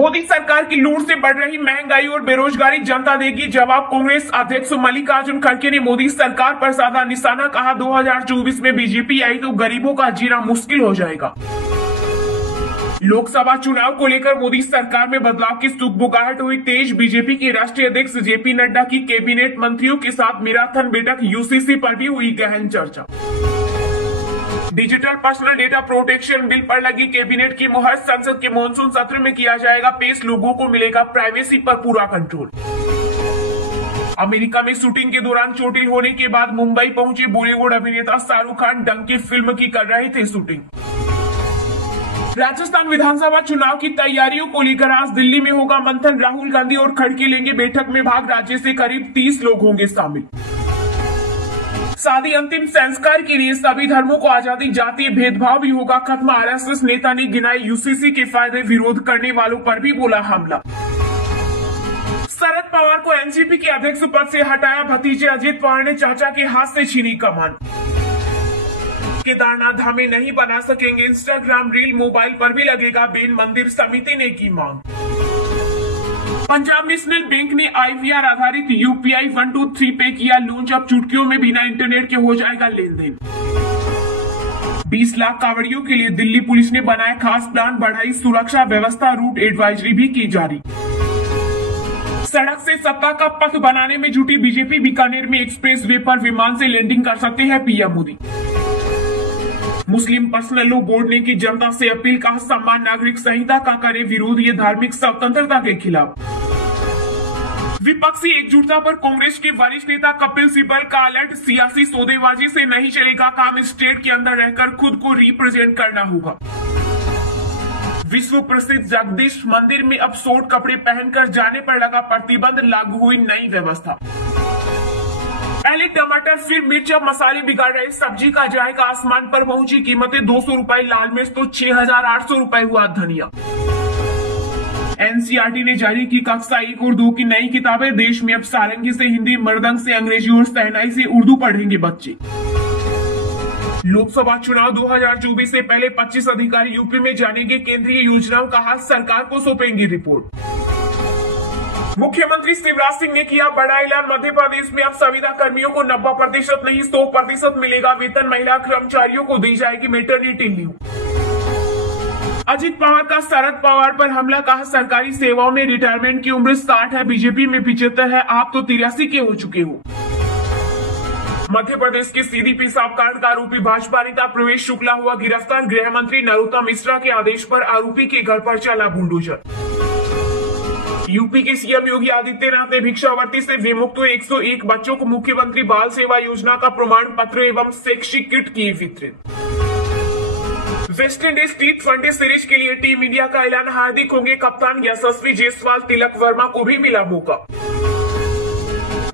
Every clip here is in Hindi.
मोदी सरकार की लूट से बढ़ रही महंगाई और बेरोजगारी जनता देगी जवाब। कांग्रेस अध्यक्ष मल्लिकार्जुन खड़गे ने मोदी सरकार पर साधा निशाना, कहा 2024 में बीजेपी आई तो गरीबों का जीना मुश्किल हो जाएगा। लोकसभा चुनाव को लेकर मोदी सरकार में बदलाव की सुगबुगाहट हुई तेज। बीजेपी के राष्ट्रीय अध्यक्ष जेपी नड्डा की कैबिनेट मंत्रियों के साथ मैराथन बैठक, यूसीसी पर भी हुई गहन चर्चा। Digital personal data protection bill पर लगी कैबिनेट की मुहर, संसद के मॉनसून सत्र में किया जाएगा पेश, लोगों को मिलेगा प्राइवेसी पर पूरा कंट्रोल। अमेरिका में शूटिंग के दौरान चोटिल होने के बाद मुंबई पहुंचे बॉलीवुड अभिनेता शाहरुख खान, डंकी फिल्म की कर रहे थे शूटिंग। राजस्थान विधानसभा चुनाव की तैयारियों को लेकर आज दिल्ली में होगा मंथन, राहुल गांधी और खड़गे लेंगे बैठक में भाग, राज्य से करीब 30 लोग होंगे शामिल। शादी अंतिम संस्कार के लिए सभी धर्मों को आजादी, जातीय भेदभाव भी होगा खत्म, आरएसएस नेता ने गिनाए यूसीसी के फायदे, विरोध करने वालों पर भी बोला हमला। शरद पवार को एनसीपी के अध्यक्ष पद से हटाया, भतीजे अजित पवार ने चाचा के हाथ से छीनी कमान। केदारनाथ धामे नहीं बना सकेंगे इंस्टाग्राम रील, मोबाइल पर भी लगेगा बैन, मंदिर समिति ने की मांग। पंजाब नेशनल बैंक ने आईवीआर आधारित यूपीआई 123 पे किया लॉन्च, अब चुटकियों में बिना इंटरनेट के हो जाएगा लेन देन। 20 लाख कांवड़ियों के लिए दिल्ली पुलिस ने बनाया खास प्लान, बढ़ाई सुरक्षा व्यवस्था, रूट एडवाइजरी भी की जारी। सड़क से सत्ता का पथ बनाने में जुटी बीजेपी, बीकानेर में एक्सप्रेस वे पर विमान से लैंडिंग कर सकते हैं पीएम मोदी। मुस्लिम पर्सनल लॉ बोर्ड ने की जनता से अपील, कहा समान नागरिक संहिता का करे विरोध, ये धार्मिक स्वतंत्रता के खिलाफ। विपक्षी एकजुटता पर कांग्रेस के वरिष्ठ नेता कपिल सिब्बल का अलर्ट, सियासी सौदेबाजी से नहीं चलेगा काम, स्टेट के अंदर रहकर खुद को रिप्रेजेंट करना होगा। विश्व प्रसिद्ध जगदीश मंदिर में अब शॉर्ट कपड़े पहनकर जाने पर लगा प्रतिबंध, लागू हुई नई व्यवस्था। पहले टमाटर फिर मिर्च, अब मसाले बिगाड़ रहे सब्जी का जायका, आसमान पर पहुंची कीमतें, 200 रुपए लाल मिर्च तो 6,800 रुपए हुआ धनिया। एनसीईआरटी ने जारी की कक्षा 1 और 2 की नई किताबें, देश में अब सारंगी से हिंदी, मृदंग से अंग्रेजी और शहनाई से उर्दू पढ़ेंगे बच्चे। लोकसभा चुनाव 2024 से पहले 25 अधिकारी यूपी में जानेंगे केंद्रीय योजनाओं का हाथ, सरकार को सौंपेंगी रिपोर्ट। मुख्यमंत्री शिवराज सिंह ने किया बड़ा ऐलान, मध्य प्रदेश में अब संविदा कर्मियों को 90% नहीं 100% मिलेगा वेतन, महिला कर्मचारियों को दी जाएगी मैटरनिटी लीव। अजित पवार का शरद पवार पर हमला, कहा सरकारी सेवाओं में रिटायरमेंट की उम्र 60 है, बीजेपी में 75 है, आप तो 83 के हो चुके हो। मध्य प्रदेश के सीधी पेशाब कांड का आरोपी भाजपा नेता प्रवेश शुक्ला हुआ गिरफ्तार, गृह मंत्री नरोत्तम मिश्रा के आदेश पर आरोपी के घर पर चला बुलडोजर। यूपी के सीएम योगी आदित्यनाथ ने भिक्षावृत्ति से विमुक्त हुए 101 बच्चों को मुख्यमंत्री बाल सेवा योजना का प्रमाण पत्र एवं शैक्षिक किट किए वितरित। वेस्टइंडीज टी20 सीरीज के लिए टीम इंडिया का ऐलान, हार्दिक होंगे कप्तान, यशस्वी जायसवाल, तिलक वर्मा को भी मिला मौका।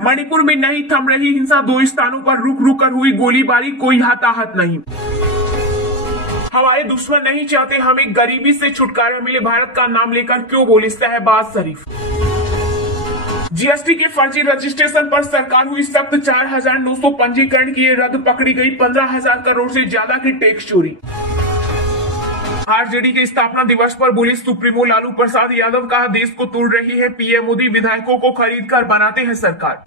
मणिपुर में नहीं थम रही हिंसा, 2 स्थानों पर रुक रुक कर हुई गोलीबारी, कोई हताहत नहीं। हमारे दुश्मन नहीं चाहते हमें गरीबी से छुटकारा मिले, भारत का नाम लेकर क्यों बोले शहबाज शरीफ। जीएसटी के फर्जी रजिस्ट्रेशन पर सरकार हुई सख्त, 4,900 पंजीकरण किए रद्द, पकड़ी गई 15,000 करोड़ से ज्यादा की टैक्स चोरी। आरजेडी के स्थापना दिवस पर बोले सुप्रीमो लालू प्रसाद यादव, कहा देश को तोड़ रही है पीएम मोदी, विधायकों को खरीद कर बनाते हैं सरकार।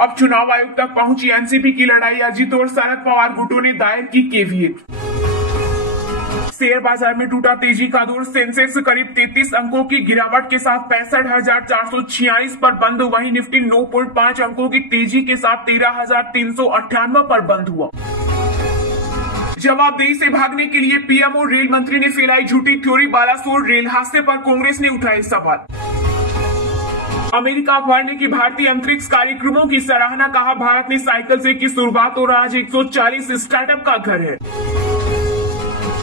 अब चुनाव आयोग तक पहुंची एनसीपी की लड़ाई, अजित और शरद पवार गुटों ने दायर की केवीएट। शेयर बाजार में टूटा तेजी का दौर, सेंसेक्स करीब 33 अंकों की गिरावट के साथ 65,446 पर बंद, वहीं निफ्टी 9.5 अंकों की तेजी के साथ 13,398 पर बंद हुआ। जवाबदेही से भागने के लिए पीएम और रेल मंत्री ने फैलाई झूठी थ्योरी, बालासोर रेल हादसे पर कांग्रेस ने उठाए सवाल। अमेरिका अखबार ने की भारतीय अंतरिक्ष कार्यक्रमों की सराहना, कहा भारत ने साइकिल से की शुरुआत और आज 140 स्टार्टअप का घर है।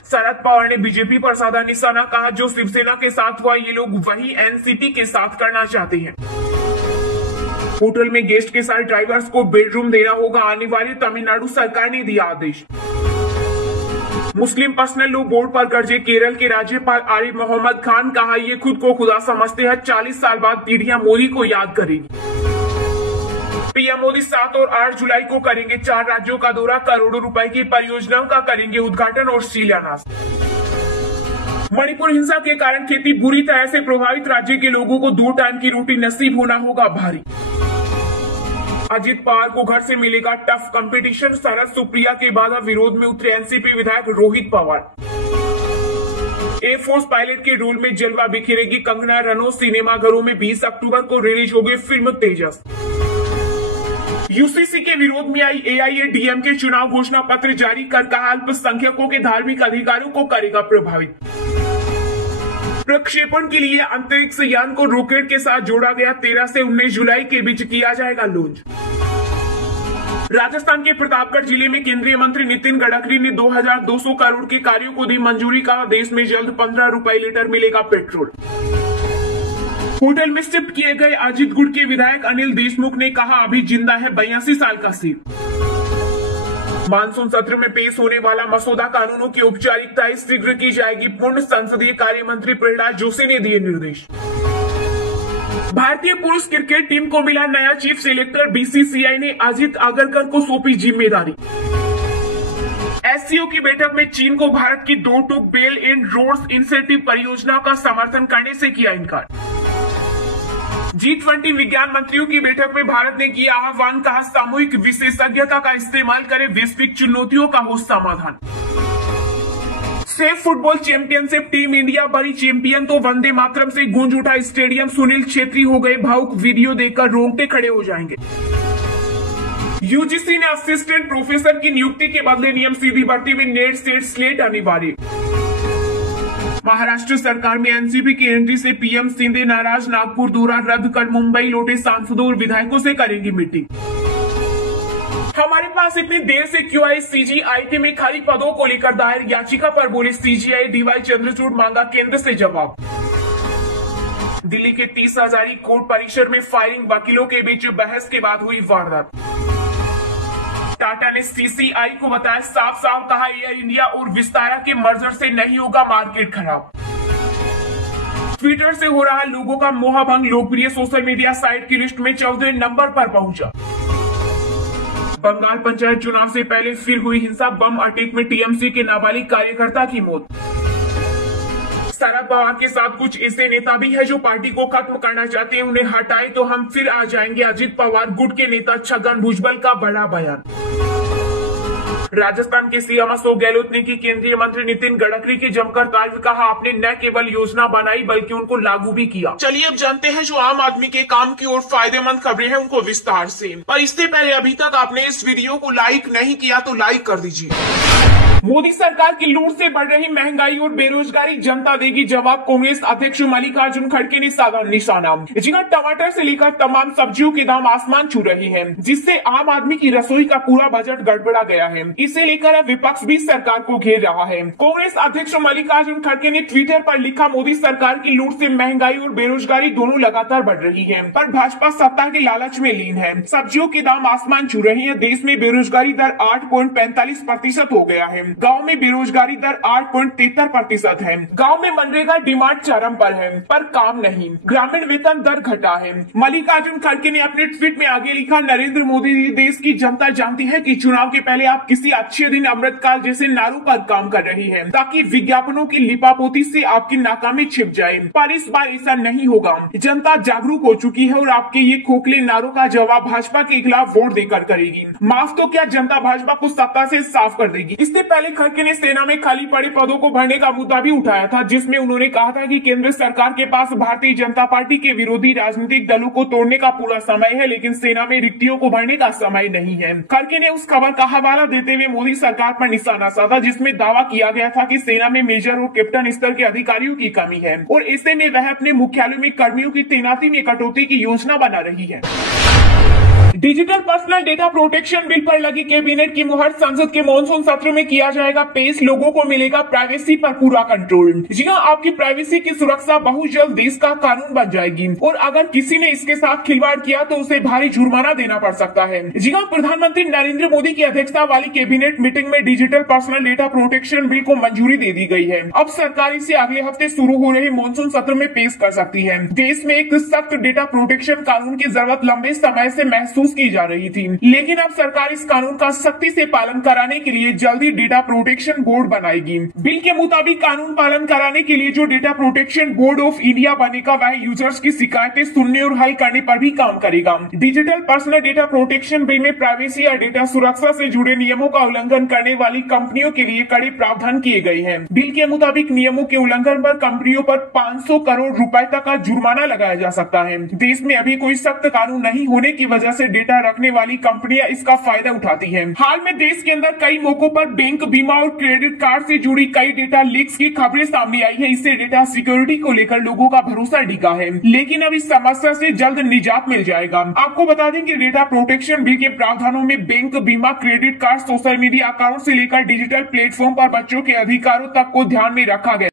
शरद पवार ने बीजेपी पर साधा निशाना, कहा जो शिवसेना के साथ हुआ ये लोग वही एनसीपी के साथ करना चाहते हैं। होटल में गेस्ट के साथ ड्राइवर्स को बेडरूम देना होगा अनिवार्य, तमिलनाडु सरकार ने दिया आदेश। मुस्लिम पर्सनल लॉ बोर्ड पर कर्जे, केरल के राज्यपाल आरिफ मोहम्मद खान, कहा ये खुद को खुदा समझते हैं, 40 साल बाद पीढ़ियां मोदी को याद करेंगी। पीएम मोदी 7 और 8 जुलाई को करेंगे 4 राज्यों का दौरा, करोड़ों रुपए की परियोजनाओं का करेंगे उद्घाटन और शिलान्यास। मणिपुर हिंसा के कारण खेती बुरी तरह से प्रभावित, राज्य के लोगों को 2 टाइम की रोटी नसीब होना होगा भारी। अजित पवार को घर से मिलेगा टफ कंपटीशन, शरद सुप्रिया के बाधा विरोध में उतरे एनसीपी विधायक रोहित पवार। एयरफोर्स पायलट के रोल में जलवा बिखेरेगी कंगना रनौत, सिनेमाघरों में 20 अक्टूबर को रिलीज होगी फिल्म तेजस। यूसीसी के विरोध में आई एआईएडीएमके चुनाव घोषणा पत्र जारी कर कहा अल्पसंख्यकों के धार्मिक अधिकारों को करेगा प्रभावित। प्रक्षेपण के लिए अंतरिक्ष यान को रॉकेट के साथ जोड़ा गया, 13 से 19 जुलाई के बीच किया जाएगा लॉन्च। राजस्थान के प्रतापगढ़ जिले में केंद्रीय मंत्री नितिन गडकरी ने 2200 करोड़ के कार्यों को दी मंजूरी, कहा देश में जल्द 15 रुपए लीटर मिलेगा पेट्रोल। होटल में शिफ्ट किए गए अजित गुट के विधायक अनिल देशमुख ने कहा अभी जिंदा है 82 साल का सीट। मानसून सत्र में पेश होने वाला मसौदा कानूनों की औपचारिकताएं शीघ्र की जाएगी, पूर्ण संसदीय कार्य मंत्री प्रहलाद जोशी ने दिए निर्देश। भारतीय पुरुष क्रिकेट टीम को मिला नया चीफ सिलेक्टर, बीसीसीआई ने अजित आगरकर को सौंपी जिम्मेदारी। एससीओ की बैठक में चीन को भारत की 2 टूक बेल एंड रोड्स इनिशिएटिव परियोजना का समर्थन करने से किया इनकार। G20 विज्ञान मंत्रियों की बैठक में भारत ने किया आह्वान, कहा सामूहिक विशेषज्ञता का इस्तेमाल करें, वैश्विक चुनौतियों का हो समाधान। Safe football championship, team India बड़ी चैंपियन तो वंदे मातरम से गूंज उठा स्टेडियम, सुनील छेत्री हो गए भावुक, वीडियो देखकर रोंगटे खड़े हो जाएंगे। यूजीसी ने असिस्टेंट प्रोफेसर की नियुक्ति के बदले नियम सीधी भर्ती में नेट सेट स्लेट अनिवार्य। महाराष्ट्र सरकार में एनसीपी की एंट्री से पीएम शिंदे नाराज, नागपुर दौरा रद्द कर मुंबई लौटे सांसदों और विधायकों से करेंगी मीटिंग। हमारे पास इतनी देर से क्यों आई, सीजीआईटी में खाली पदों को लेकर दायर याचिका पर बोले सीजीआई, डीवाई चंद्रचूड़ मांगा केंद्र से जवाब। दिल्ली के 30 हजारी कोर्ट परिसर में फायरिंग, वकीलों के बीच बहस के बाद हुई वारदात। टाटा ने सीसीआई को बताया साफ साफ, कहा एयर इंडिया और विस्तारा के मर्जर से नहीं होगा मार्केट खराब। ट्विटर से हो रहा लोगों का मोहभंग, लोकप्रिय सोशल मीडिया साइट की लिस्ट में 14वें नंबर पर पहुंचा। बंगाल पंचायत चुनाव से पहले फिर हुई हिंसा, बम अटैक में टीएमसी के नाबालिग कार्यकर्ता की मौत। शरद पवार के साथ कुछ ऐसे नेता भी है जो पार्टी को खत्म करना चाहते हैं, उन्हें हटाए तो हम फिर आ जाएंगे, अजित पवार गुट के नेता छगन भुजबल का बड़ा बयान। राजस्थान के सीएम अशोक गहलोत ने की केंद्रीय मंत्री नितिन गडकरी की जमकर तारीफ, कहा आपने न केवल योजना बनाई बल्कि उनको लागू भी किया। चलिए अब जानते हैं जो आम आदमी के काम की और फायदेमंद खबरें हैं उनको विस्तार से। पर इससे पहले अभी तक आपने इस वीडियो को लाइक नहीं किया तो लाइक कर दीजिए। मोदी सरकार की लूट से बढ़ रही महंगाई और बेरोजगारी, जनता देगी जवाब, कांग्रेस अध्यक्ष मल्लिकार्जुन खड़गे ने साधा निशाना। जी हां, टमाटर से लेकर तमाम सब्जियों के दाम आसमान छू रहे हैं, जिससे आम आदमी की रसोई का पूरा बजट गड़बड़ा गया है। इसे लेकर अब विपक्ष भी सरकार को घेर रहा है। कांग्रेस अध्यक्ष मल्लिकार्जुन खड़गे ने ट्विटर पर लिखा, मोदी सरकार की लूट से महंगाई और बेरोजगारी दोनों लगातार बढ़ रही है, पर भाजपा सत्ता के लालच में लीन है। सब्जियों के दाम आसमान छू रहे हैं। देश में बेरोजगारी दर 8.45% हो गया है। गांव में बेरोजगारी दर 8.73% है। गांव में मनरेगा डिमांड चरम पर है, पर काम नहीं। ग्रामीण वेतन दर घटा है। मल्लिकार्जुन खड़गे ने अपने ट्वीट में आगे लिखा, नरेंद्र मोदी देश की जनता जानती है कि चुनाव के पहले आप किसी अच्छे दिन अमृतकाल जैसे नारों पर काम कर रही है, ताकि विज्ञापनों की लिपापोती से आपकी नाकामी छिप जाए, पर इस बार ऐसा नहीं होगा। जनता जागरूक हो चुकी है और आपके ये खोखले नारों का जवाब भाजपा के खिलाफ वोट देकर करेगी। माफ तो क्या, जनता भाजपा को सत्ता से साफ कर देगी। इससे पहले खड़गे ने सेना में खाली पड़े पदों को भरने का मुद्दा भी उठाया था, जिसमें उन्होंने कहा था कि केंद्र सरकार के पास भारतीय जनता पार्टी के विरोधी राजनीतिक दलों को तोड़ने का पूरा समय है, लेकिन सेना में रिक्तियों को भरने का समय नहीं है। खड़गे ने उस खबर का हवाला देते हुए मोदी सरकार पर निशाना साधा, जिसमें दावा किया गया था कि सेना में मेजर और कैप्टन स्तर के अधिकारियों की कमी है और ऐसे में वह अपने मुख्यालयों में कर्मियों की तैनाती में कटौती की योजना बना रही है। Digital personal data protection bill पर लगी कैबिनेट की मुहर, संसद के मॉनसून सत्र में किया जाएगा पेश, लोगों को मिलेगा प्राइवेसी पर पूरा कंट्रोल। जी हां, आपकी प्राइवेसी की सुरक्षा बहुत जल्द देश का कानून बन जाएगी और अगर किसी ने इसके साथ खिलवाड़ किया तो उसे भारी जुर्माना देना पड़ सकता है। जी हां, प्रधानमंत्री नरेंद्र मोदी की अध्यक्षता वाली कैबिनेट मीटिंग में digital personal data protection bill को मंजूरी दे दी गई है। अब सरकार इसे अगले हफ्ते शुरू हो रहे मॉनसून सत्र में पेश कर सकती है। देश में एक सख्त डेटा प्रोटेक्शन कानून की जरूरत लंबे समय से महसूस यूज की जा रही थी। लेकिन अब सरकार इस कानून का सख्ती से पालन कराने के लिए जल्दी डेटा प्रोटेक्शन बोर्ड बनाएगी। बिल के मुताबिक कानून पालन कराने के लिए जो data protection board of India बनेगा वह यूजर्स की शिकायतें सुनने और हल करने पर भी काम करेगा। Digital personal data protection bill में प्राइवेसी या डेटा सुरक्षा से जुड़े नियमों का उल्लंघन करने वाली कंपनियों के लिए कड़े प्रावधान किए गए हैं। बिल के मुताबिक नियमों के उल्लंघन पर कंपनियों पर 500 करोड़ रुपए तक का जुर्माना लगाया जा सकता है। देश में अभी कोई सख्त कानून नहीं होने की वजह से डेटा रखने वाली कंपनियां इसका फायदा उठाती हैं। हाल में देश के अंदर कई मौकों पर बैंक, बीमा और क्रेडिट कार्ड से जुड़ी कई डेटा लीक्स की खबरें सामने आई है। इससे डेटा सिक्योरिटी को लेकर लोगों का भरोसा डिगा है, लेकिन अब इस समस्या से जल्द निजात मिल जाएगा। आपको बता दें कि डेटा प्रोटेक्शन बिल के प्रावधानों में बैंक, बीमा, credit card, social media account से लेकर डिजिटल प्लेटफॉर्म पर बच्चों के अधिकारों तक को ध्यान में रखा गया।